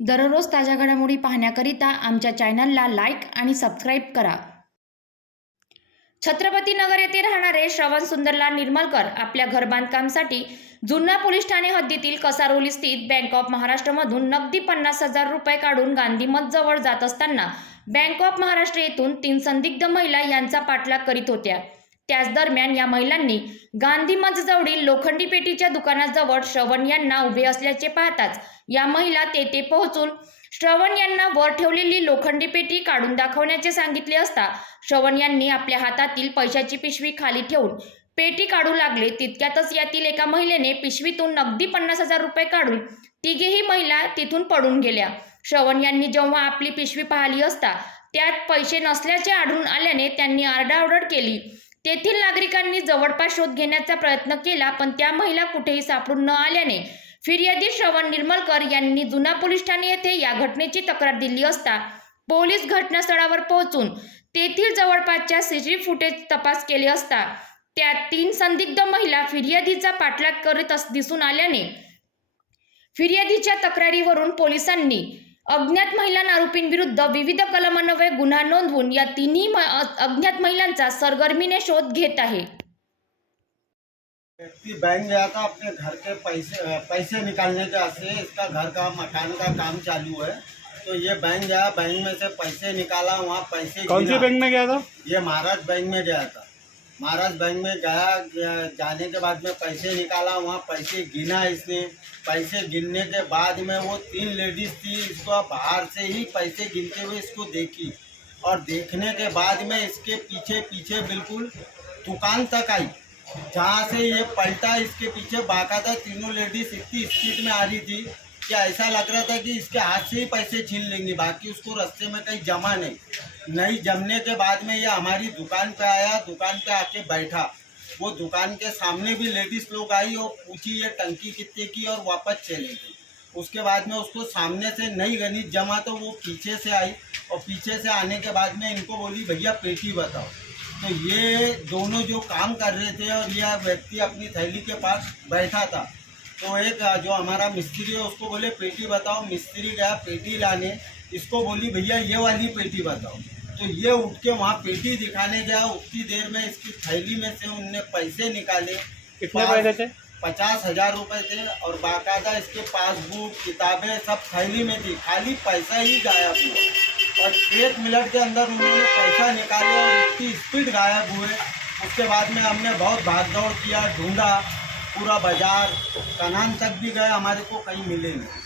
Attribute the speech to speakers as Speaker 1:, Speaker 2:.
Speaker 1: दररोज ताज्या घडामोडी पाहण्याकरिता आमच्या चॅनलला लाईक आणि सबस्क्राईब करा. छत्रपती नगर येथे राहणारे श्रवण सुंदरलाल निर्मलकर आपल्या घर बांधकामसाठी जुन्ना पोलीस ठाणे हद्दीतील कसारोली स्थित बँक ऑफ महाराष्ट्रमधून नगदी पन्नास हजार रुपये काढून गांधीमत जवळ जात असताना बँक ऑफ महाराष्ट्र येथून तीन संदिग्ध महिला यांचा पाठलाग करीत होत्या. त्याच दरम्यान या महिलांनी गांधी जवळील लोखंडी पेटीच्या दुकानाजवळ श्रवण यांना उभे असल्याचे पाहताच या महिला तेथे पोहोचून श्रवण यांना वर ठेवलेली लोखंडी पेटी काढून दाखवण्याचे सांगितले असता श्रवण यांनी आपल्या हातातील पैशाची पिशवी खाली ठेवून पेटी काढू लागले. तितक्यातच यातील एका महिलेने पिशवीतून नगदी पन्नास हजार रुपये काढून तिघेही महिला तिथून पडून गेल्या. श्रवण यांनी जेव्हा आपली पिशवी पाहिली असता त्यात पैसे नसल्याचे आढळून आल्याने त्यांनी आरडाओरड केली. तेथील नागरिकांनी जवळपास शोध घेण्याचा प्रयत्न केला पण त्या महिला कुठेही सापडून न आल्याने फिर्यादी श्रवण निर्मलकर यांनी जुना पोलीस ठाणे येथे या घटनेची तक्रार दिली असता पोलीस घटनास्थळावर पोहोचून तेथील जवळपासच्या सीसीटीव्ही फुटेज तपास केले असता त्या तीन संदिग्ध महिला फिर्यादीचा पाठलाग करीत अस दिसून आल्याने फिर्यादीच्या तक्रारीवरून पोलिसांनी अज्ञात महिला आरोपींविरुद्ध विविध कलमान्वये गुन्हा नोंदवून या तिन्ही अज्ञात महिलांचा सरगर्मीने शोध घेत आहे.
Speaker 2: व्यक्ति बैंक गया था अपने घर के पैसे पैसे निकालने के वास्ते इसका घर का मकान का काम चालू है। तो ये बैंक गया बैंक में से पैसे निकाला वहाँ पैसे
Speaker 3: कौन सी। बैंक में गया था?
Speaker 2: ये महाराज बैंक में गया था। महाराज बैंक में गया जाने के बाद में पैसे निकाला, वहाँ पैसे गिना इसने। पैसे गिनने के बाद में वो तीन लेडीज़ थी, इसको बाहर से ही पैसे गिनते हुए इसको देखी। और देखने के बाद में इसके पीछे पीछे बिल्कुल दुकान तक आई, जहाँ से ये पलटा, इसके पीछे भागा था तीनों लेडीज़ इतनी स्पीड में आ रही थी। कि ऐसा लग रहा था कि इसके हाथ से ही पैसे छीन लेंगे? बाकी उसको रस्ते में कहीं जमा नहीं। नहीं, जमने के बाद में ये हमारी दुकान पे आया, दुकान पे आके बैठा। वो दुकान के सामने भी लेडीज़ लोग आई और पूछी, ये टंकी कितने की और वापस चले गई। उसके बाद में उसको सामने से नहीं गणित जमा तो वो पीछे से आई और पीछे से आने के बाद में इनको बोली, भैया, पेटी बताओ। तो ये दोनों जो काम कर रहे थे और यह व्यक्ति अपनी थैली के पास बैठा था तो एक जो हमारा मिस्त्री है उसको बोले पेटी बताओ मिस्त्री गया पेटी लाने? इसको बोली भैया ये वाली पेटी बताओ। तो ये उठ के वहाँ पेटी दिखाने गया। उतनी देर में इसकी थैली में से उनने पैसे निकाले।
Speaker 3: कितने पैसे थे?
Speaker 2: पचास हज़ार रुपए थे और बाकायदा इसके पासबुक किताबें सब थैली में थी। खाली पैसा ही गायब हुआ। और एक मिनट के अंदर उन्होंने पैसा निकाले और इतनी स्पीड गायब हुए। उसके बाद में हमने बहुत भाग दौड़ किया ढूंढा। पूरा बाजार का नाम तक भी गया हमारे को कहीं मिले नहीं।